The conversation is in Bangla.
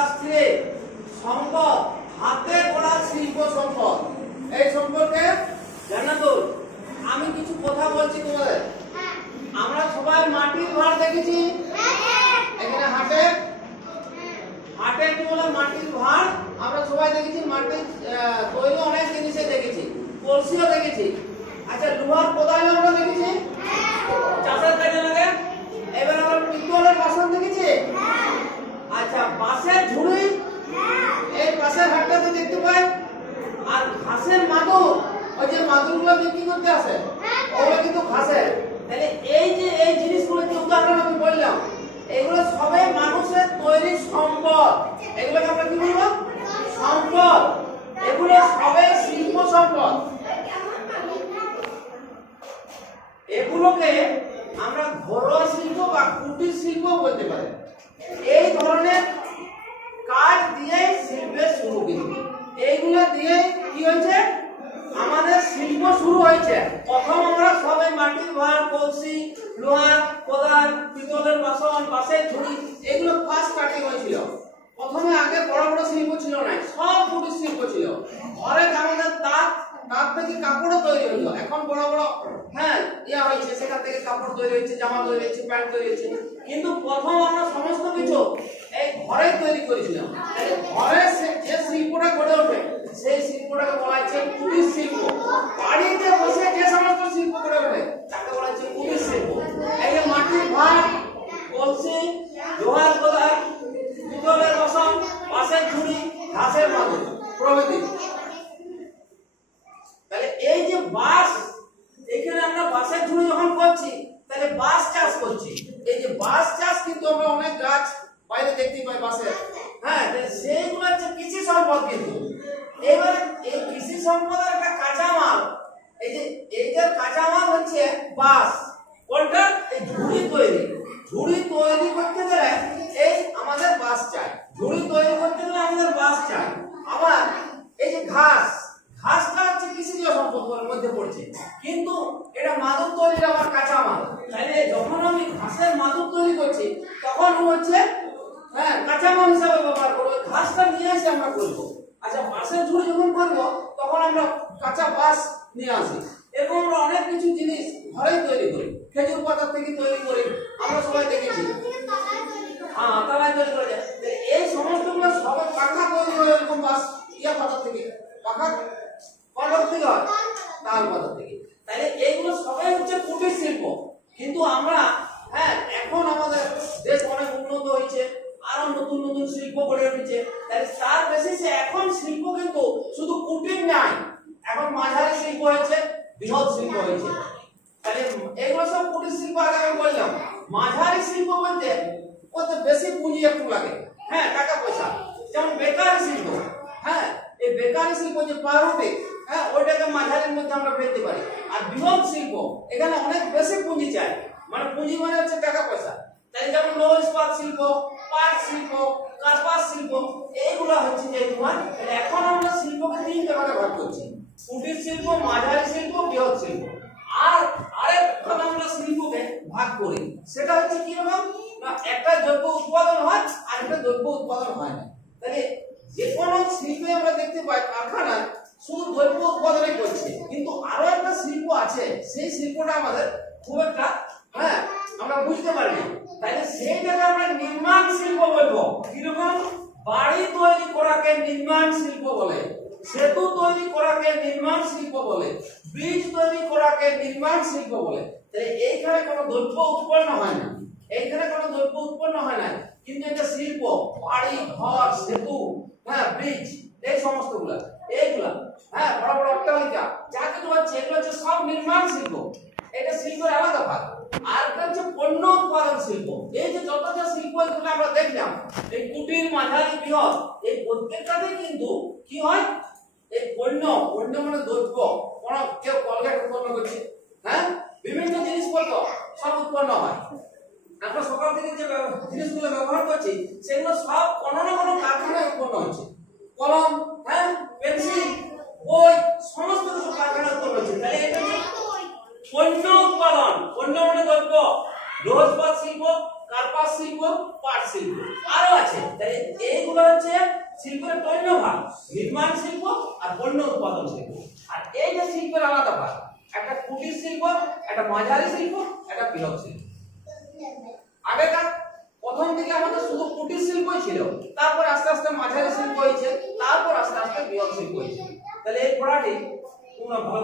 শাস্ত্রে সম্পদ হাতে গড়া শিল্প সম্পদ এই সম্পর্কে জানা তো। আমি কিছু কথা বলছি তোমাদের। আমরা সবাই মাটির ভাঁড় দেখেছি, এখানে হাটে কি বলে মাটির ভাঁড় আমরা সবাই দেখেছি, মাটির তৈরি অনেক জিনিসে দেখেছি, কলসিও দেখেছি। আচ্ছা, লোহার কোদাল আমরা দেখেছি, চাষের কাজে লাগে। এবার আমরা পিতলের বাসন দেখেছি। আচ্ছা, বাঁশের ঝুড়ি এই পাশের হাটটাতে দেখতে পাই। আর ঘাসের মাদুর, ওই যে মাদুরগুলো বিক্রি করতে আসে ওগুলো কিন্তু ঘাসের। তাহলে এই যে এই জিনিসগুলো যে উদাহরণ আমি বললাম, এগুলো সবাই মানুষের তৈরি সম্পদ। এগুলোকে আমরা কি বলবো? সম্পদ। এগুলো সবাই শিল্প সম্পদ। এগুলোকে আমরা ঘরোয়া শিল্প বা কুটির শিল্প বলতে পারি। এই ধরনের কাজ দিয়ে শিল্পের শুরু, কিন্তু এইগুলো দিয়ে কি হয়েছে আমাদের শিল্প শুরু হয়েছে। প্রথম আমরা সবাই মাটির ভাঁড়, কলসি, লোহার কোদাল, পিতলের বাসন, বাঁশের ঝুড়ি এগুলো ফার্স্ট স্টার্টিং হয়েছিল। প্রথমে আগে বড় বড় শিল্প ছিল না, সব কুটির শিল্প ছিল। ঘরে আমাদের তাঁত থেকে কাপড়ও তৈরি হলো। এখন বড় বড় ইয়া হয়েছে, সেখান থেকে কাপড় তৈরি হচ্ছে, জামা তৈরি হচ্ছে, প্যান্ট তৈরি হচ্ছে। কিন্তু প্রথম আমরা সমস্ত কিছু এই ঘরে তৈরি করেছিলাম। ঘরে যে শিল্পটা গড়ে ওঠে সেই শিল্পটাকে বলা হচ্ছে কুটির শিল্প। বাড়িতে বসে যে সমস্ত শিল্প গড়ে ওঠে তাকে বলা হচ্ছে কুটির শিল্প। এই যে মাটির ভাঁড়, কলসি, লোহার কোদাল, পিতলের বাসন, বাঁশের ঝুড়ি, ঘাসের মাদুর প্রভৃতি। তাহলে এই যে বাঁশ, এখানে আমরা বাঁশের ঝুড়ি যখন করছি তাহলে বাঁশ চাষ করছি। এই যে বাঁশ চাষ কিন্তু আমরা অনেক গাছ বাইরে দেখতে পাই বাঁশের। সেইগুলো হচ্ছে কৃষি সম্পদ। কিন্তু এবারে এই কৃষি সম্পদের একটা কাঁচামাল, এই যে কাঁচামাল হচ্ছে বাঁশ। কোনটা? এই ঝুড়ি তৈরি। ঝুড়ি তৈরি করতে গেলে এই আমাদের বাঁশ চাই। ঝুড়ি তৈরি করতে গেলে আমাদের বাঁশ চাই। আবার এই যে ঘাসটা হচ্ছে কৃষিজ সম্পদের মধ্যে পড়ছে, কিন্তু এটা মাদুর তৈরির আবার কাঁচামাল। তাহলে যখন আমি ঘাসের মাদুর তৈরি করছি তখন হচ্ছে কাঁচামাল হিসাবে ব্যবহার করবো, ঘাসটা নিয়ে এসে আমরা করবো। আচ্ছা, বাঁশের ঝুড়ি যখন করবো তখন আমরা কাঁচা বাঁশ নিয়ে আসি। এরকম আমরা অনেক কিছু জিনিস ঘরেই তৈরি করি, খেজুর পাতা থেকে তৈরি করি, আমরা সবাই দেখেছি। তারাই তৈরি করে যায়। এই সমস্তগুলো সবাই পাখা তৈরি হয় এরকম বাঁশ ইয়া পাতা থেকে। পাখা কলম থেকে হয়, তাল পাতা থেকে। তাহলে এইগুলো সবাই হচ্ছে কুটির শিল্প। কিন্তু আমরা এখন আমাদের দেশ অনেক উন্নত হয়েছে, আরো নতুন নতুন শিল্প গড়ে উঠেছে। তাহলে তার বেসিসে এখন শিল্প কিন্তু শুধু কুটির নাই, এখন মাঝারি শিল্প হয়েছে, বৃহৎ শিল্প হয়েছে। তাহলে এগুলো সব কুটির শিল্প। আগে আমি বললাম মাঝারি শিল্প বলতে ওতে বেশি পুঁজি একটু লাগে, টাকা পয়সা। যেমন বেকারি শিল্প, এই বেকারি শিল্প যে পাউরুটি, ওইটাকে মাঝারির মধ্যে আমরা ফেলতে পারি। আর বৃহৎ শিল্প এখানে অনেক বেশি পুঁজি চাই, মানে পুঁজি মানে হচ্ছে টাকা পয়সা। তাই যেমন লৌহ ইস্পাত শিল্প, পাট শিল্প, কার্পাস শিল্প, এইগুলো হচ্ছে যে তোমার। এখন আমরা শিল্পকে তিনটে ভাগে ভাগ করছি: কুটির শিল্প, মাঝারি শিল্প, বৃহৎ শিল্প। আর আরেকটা আমরা শিল্পকে ভাগ করি, সেটা হচ্ছে কি রকম না, একটা দ্রব্য উৎপাদন হয় আর একটা দ্রব্য উৎপাদন হয় না। তাহলে যে কোনো শিল্পে আমরা দেখতে পাই কারখানায় শুধু দ্রব্য উৎপাদনই করছে, কিন্তু আরো একটা শিল্প আছে, সেই শিল্পটা আমাদের খুব একটা আমরা বুঝতে পারি না। তাহলে সেইটাকে আমরা নির্মাণ শিল্প বলবো। কিরকম? বাড়ি তৈরি করাকে নির্মাণ শিল্প বলে, সেতু তৈরি করাকে নির্মাণ শিল্প বলে, ব্রিজ তৈরি করাকে নির্মাণ শিল্প বলে। তাহলে এইখানে কোনো দ্রব্য উৎপন্ন হয় না, এইখানে কোনো দ্রব্য উৎপন্ন হয় না, কিন্তু এটা শিল্প। বাড়ি, ঘর, সেতু, ব্রিজ, এই সমস্তগুলা, এইগুলা বড় বড় অট্টালিকা যা কিছু হচ্ছে এগুলো হচ্ছে সব নির্মাণ শিল্প। এটা শিল্পের আলাদা ভাগ। আর একটা হচ্ছে পণ্য উৎপাদন শিল্প। এই যে যত যা শিল্প এগুলো আমরা দেখলাম, এই কুটির, মাঝারি, বৃহৎ, এই প্রত্যেকটাতে কিন্তু কি হয়, এই পণ্য মানে দ্রব্য। কেউ কলগেট উৎপন্ন করছে, বিভিন্ন জিনিসপত্র সব উৎপন্ন হয়। আমরা সকাল থেকে যে জিনিসগুলো ব্যবহার করছি সেগুলো সব কোনো না কোনো কারখানায় উৎপন্ন হচ্ছে। কলম, পেন্সিল, বই, সমস্ত কিছু কারখানায় উৎপন্ন হচ্ছে। তাহলে এটা পণ্য উৎপাদন। পণ্য মানে দ্রব্য। লৌহ ইস্পাত শিল্প, কার্পাস শিল্প, পাট পাট শিল্প, আরো আছে। তাহলে এইগুলো হচ্ছে শিল্পের তৈন্য ভাগ, নির্মাণ শিল্প আর পণ্য উৎপাদন শিল্প। আর এই যে শিল্পের আলাদা ভাগ, একটা কুটির শিল্প, একটা মাঝারি শিল্প, একটা বৃহৎ শিল্প। আগেকার প্রথম দিকে আমাদের শুধু কুটির শিল্পই ছিল, তারপর আস্তে আস্তে মাঝারি শিল্প হয়েছে, তারপর আস্তে আস্তে বৃহৎ শিল্প হয়েছে। তাহলে এই পড়াটি তোমরা ভালো